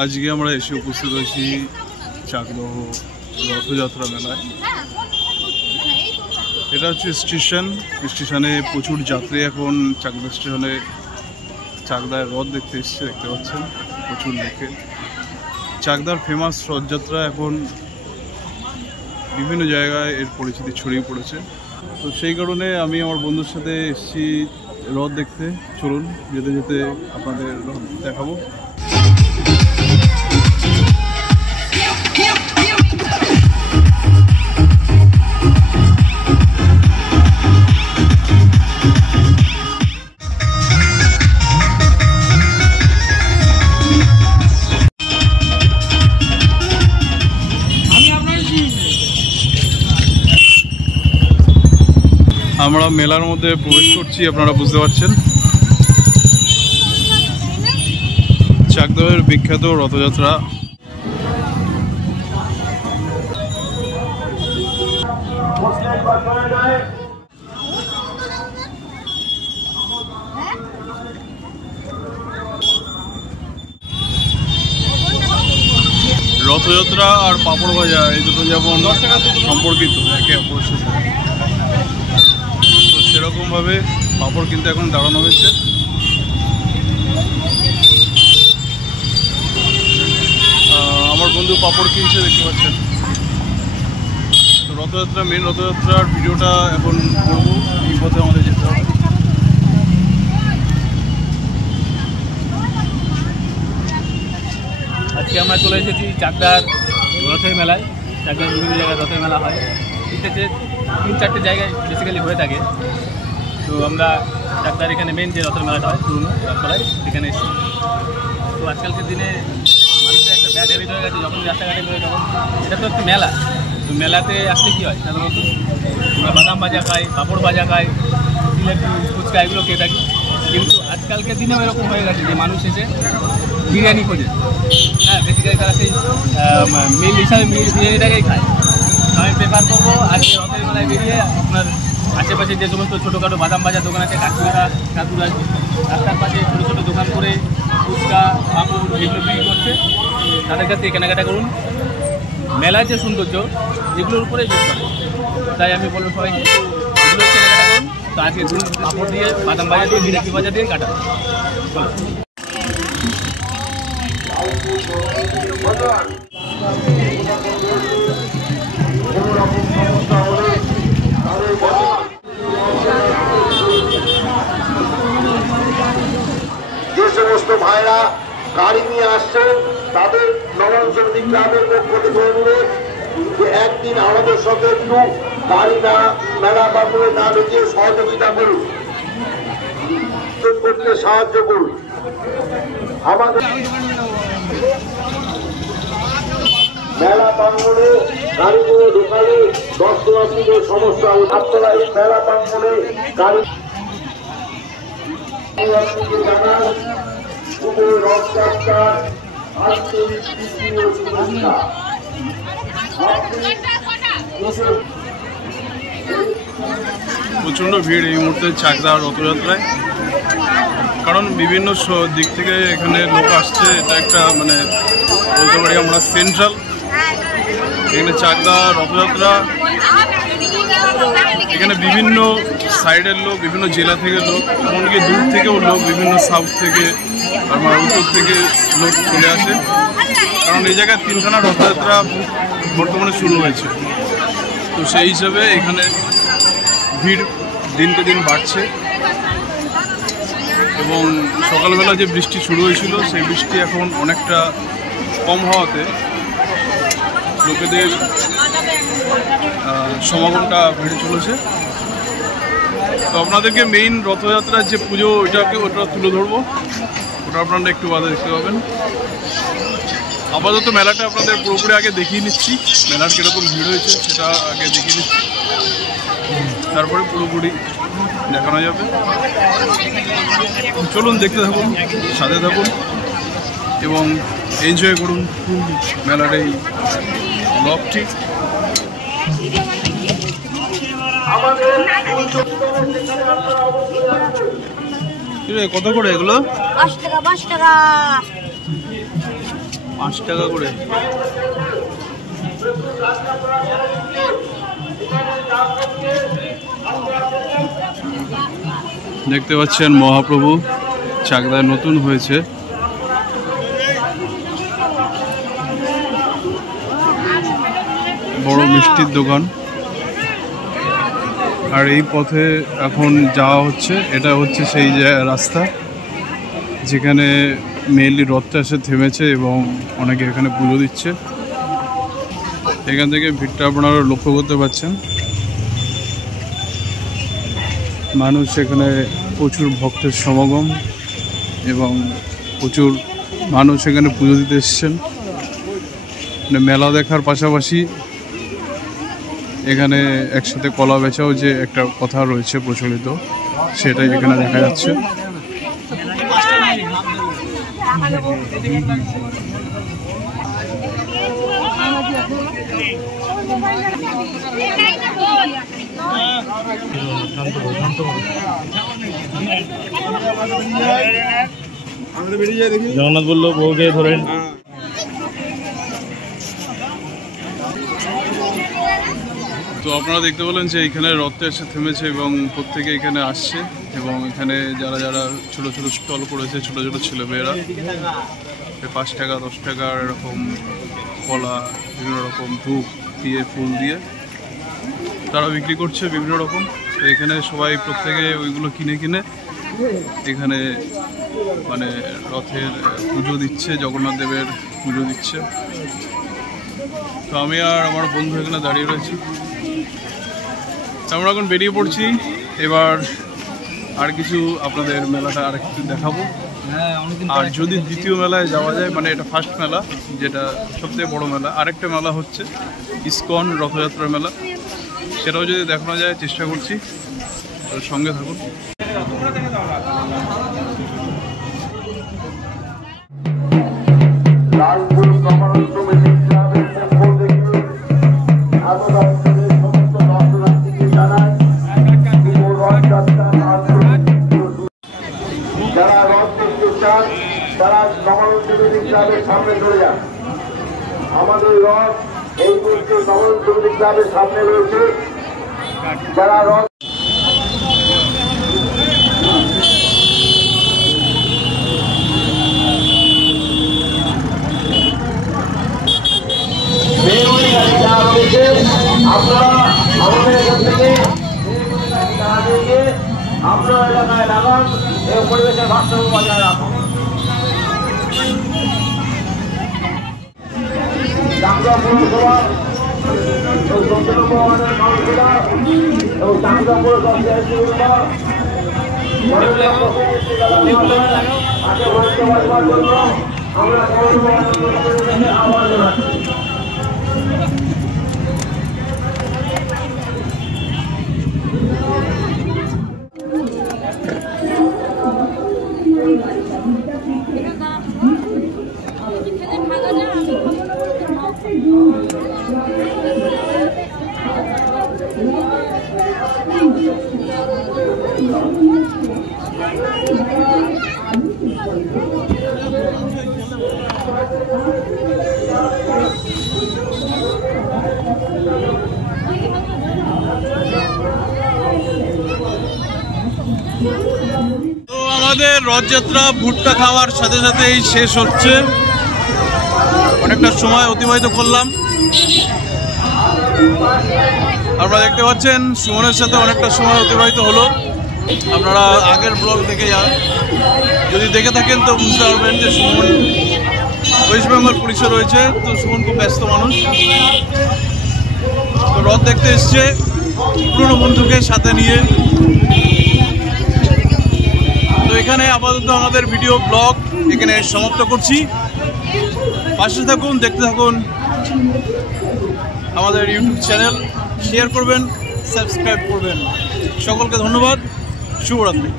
আজকে আমরা এসে উপস্থিত হয়েছি চাকদহ রথযাত্রা মেলায়। এটা হচ্ছে স্টেশনে প্রচুর যাত্রী এখন চাকদা স্টেশনে চাকদায় রথ দেখতে এসছে, দেখতে পাচ্ছেন প্রচুর লোকে। চাকদার ফেমাস রথযাত্রা এখন বিভিন্ন জায়গায় এর পরিচিতি ছড়িয়ে পড়েছে। তো সেই কারণে আমি আমার বন্ধুর সাথে এসেছি রথ দেখতে। চলুন যেতে যেতে আপনাদের রথ দেখাবো। আমরা মেলার মধ্যে প্রবেশ করছি, আপনারা বুঝতে পারছেন। চাকদহের বিখ্যাত রথযাত্রা। রথযাত্রা আর পাঁপড় ভাজা এই দুটো যেমন সম্পর্কিত একে অপরের সাথে, তো সেরকমভাবে পাঁপড় কিন্তু এখন দাঁড়ানো হয়েছে। আমার বন্ধু পাঁপড় কিনছে, দেখতে পাচ্ছেন। তো রথযাত্রা, মেন রথযাত্রার ভিডিওটা এখন করবো। এই পথে আমাদের যেতে হবে। আজকে আমরা চলে এসেছি চাকদার রথের মেলায়। চাকদার বিভিন্ন জায়গায় রথের মেলা হয়, এটাতে 3-4টে জায়গায় বেসিক্যালি হয়ে থাকে। তো আমরা চাকদার এখানে মেন যে রথের মেলাটা হয় পুরনো রাস্তায়, এখানে এসেছি। তো আজকালকার দিনে মানুষের একটা ব্যাড হ্যাবিট হয়ে গেছে, যখন রাস্তাঘাটে বেরোয় তখন এটা তো একটা মেলা। তো মেলাতে আসলে কী হয়, সাধারণত আমরা বাদাম ভাজা খাই, পাঁপড় ভাজা খাই, জিলাপি, ফুচকা এগুলো খেয়ে থাকি। কিন্তু আজকালকার দিনেও এরকম হয়ে গেছে যে মানুষ এসে বিরিয়ানি খোঁজে। হ্যাঁ, বেসিক্যালি তারা সেই মিল হিসাবে বিরিয়ানিটাকেই খায়। আমি প্রেফার করবো আজকে রথের মেলায় বেরিয়ে আপনার আশেপাশে যে সমস্ত ছোটোখাটো বাদাম ভাজার দোকান আছে, কাকুরা রাস্তার পাশে ছোটো ছোটো দোকান করে ফুচকা, পাঁপড় এগুলো বিক্রি করছে, তাদের কাছ থেকে কেনাকাটা করুন। মেলার যে সৌন্দর্য এগুলোর উপরেই বেশ করে, তাই আমি বলবো সবাইকে এগুলো কেনাকাটা করুন। তো আজকে পাঁপড় দিয়ে, বাদাম ভাজা দিয়ে, জিলাপি ভাজা দিয়ে কাটা। যে সমস্ত ভাইরা গাড়ি নিয়ে আসছে তাদের নবাঞ্চলী ক্লাবের পক্ষ থেকে অনুরোধ যে একদিন আমাদের সাথে একটু গাড়ি না মেলা বা করে না ঢুকে সহযোগিতা করুন, করতে সাহায্য করুন। আমাদের মেলা প্রাঙ্গণে গাড়িগুলো ঢোকালে দর্শনার্থীদের সমস্যা। আপনারা এই মেলা প্রাঙ্গণে গাড়ি জানান শুভ রথযাত্রার আন্তরিক প্রীতি ও শুভেচ্ছা। প্রচণ্ড ভিড় এই মুহূর্তে চাকদা রথযাত্রায়, কারণ বিভিন্ন দিক থেকে এখানে লোক আসছে। এটা একটা মানে বলতে পারি আমরা সেন্ট্রাল। এখানে চাকদা রথযাত্রা, এখানে বিভিন্ন সাইডের লোক, বিভিন্ন জেলা থেকে লোক, এমনকি দূর থেকেও লোক, বিভিন্ন সাউথ থেকে আমার উত্তর থেকে লোক চলে আসে। কারণ এই জায়গায় 3খানা রথযাত্রা বর্তমানে শুরু হয়েছে। তো সেই হিসাবে এখানে ভিড় দিনকে দিন বাড়ছে। এবং সকালবেলা যে বৃষ্টি শুরু হয়েছিল সেই বৃষ্টি এখন অনেকটা কম হওয়াতে লোকেদের সমাগমটা বেড়ে চলেছে। তো আপনাদেরকে মেইন রথযাত্রার যে পুজো ওটা তুলে ধরবো, ওটা আপনারা একটু বাদে দেখতে পাবেন। আপাতত মেলাটা আপনাদের পুরোপুরি আগে দেখিয়ে নিচ্ছি, মেলার কীরকম ভিড় হয়েছে সেটা আগে দেখিয়ে নিচ্ছি, তারপরে পুরোপুরি দেখানো যাবে। চলুন দেখতে থাকুন, সাথে থাকুন এবং এনজয় করুন মেলার এই ব্লগটি। কত করে এগুলো? 5 টাকা 5 টাকা। 5 টাকা করে। দেখতে পাচ্ছেন মহাপ্রভু চাকদায় নতুন হয়েছে। বড় মিষ্টির দোকান। আর এই পথে এখন যাওয়া হচ্ছে, এটা হচ্ছে সেই রাস্তা যেখানে মেইনলি রথটা এসে থেমেছে এবং অনেকে এখানে পুজো দিচ্ছে। এখান থেকে ভিড়টা আপনারা লক্ষ্য করতে পারছেন। মানুষ এখানে প্রচুর ভক্তের সমাগম এবং প্রচুর মানুষ এখানে পুজো দিতে এসছেন। মেলা দেখার পাশাপাশি এখানে একসাথে কলা বেচাও যে একটা কথা রয়েছে প্রচলিত, সেটাই এখানে দেখা যাচ্ছে। জগন্নাথ বললো বউকে ধরেন। তো আপনারা দেখতে পেলেন যে এখানে রথটা এসে থেমেছে এবং প্রত্যেকে এখানে আসছে এবং এখানে যারা যারা ছোট ছোট স্টল করেছে, ছোট ছোট ছেলেমেয়েরা 5 টাকা 10 টাকার এরকম কলা, বিভিন্ন রকম ধূপ দিয়ে, ফুল দিয়ে তারা বিক্রি করছে বিভিন্ন রকম। তো এখানে সবাই প্রত্যেকে ওইগুলো কিনে কিনে এখানে মানে রথের পুজো দিচ্ছে, জগন্নাথ দেবের পুজো দিচ্ছে। তো আমি আর আমার বন্ধু এখানে দাঁড়িয়ে রয়েছি। আমরা এখন বেরিয়ে পড়ছি। এবার আর কিছু আপনাদের মেলাটা আর একটু দেখাবো। আর যদি দ্বিতীয় মেলায় যাওয়া যায়, মানে এটা ফার্স্ট মেলা যেটা সবথেকে বড় মেলা, আরেকটা মেলা হচ্ছে ইসকন রথযাত্রার মেলা, সেটাও যদি দেখানো যায় চেষ্টা করছি। সঙ্গে থাকুন। যারা রথ দেখতে চান তারা নবরঞ্জনী ক্লাবের সামনে চলে যান। আমাদের রথ এই মুহূর্তে নবরঞ্জনী ক্লাবের সামনে রয়েছে। যারা রথ আপনারা আমাদের এখান থেকে আপনার এলাকায় লাগান এবং পরিবেশের ভারসাম্য বজায় রাখুন। চাকদা পৌরসভার ১৭ ওয়ার্ডের কাউন্সিলর এবং চাকদা পৌরসভার আমরা আহ্বান জানাচ্ছি। তো আমাদের রথযাত্রা ভুট্টা খাওয়ার সাথে সাথেই শেষ হচ্ছে। অনেকটা সময় অতিবাহিত করলাম। আপনারা দেখতে পাচ্ছেন সুমনের সাথে অনেকটা সময় অতিবাহিত হলো। আপনারা আগের ব্লগ দেখে যান, যদি দেখে থাকেন তো বুঝতে পারবেন যে সুমন ওয়েস্ট বেঙ্গল পুলিশে রয়েছে। তো সুমন খুব ব্যস্ত মানুষ। তো রথ দেখতে এসছে পুরনো বন্ধুকে সাথে নিয়ে। তো এখানে আপাতত আমাদের ভিডিও ব্লগ এখানে সমাপ্ত করছি। পাশে থাকুন, দেখতে থাকুন আমাদের ইউটিউব চ্যানেল, শেয়ার করবেন, সাবস্ক্রাইব করবেন। সকলকে ধন্যবাদ। শুভরাত্রি।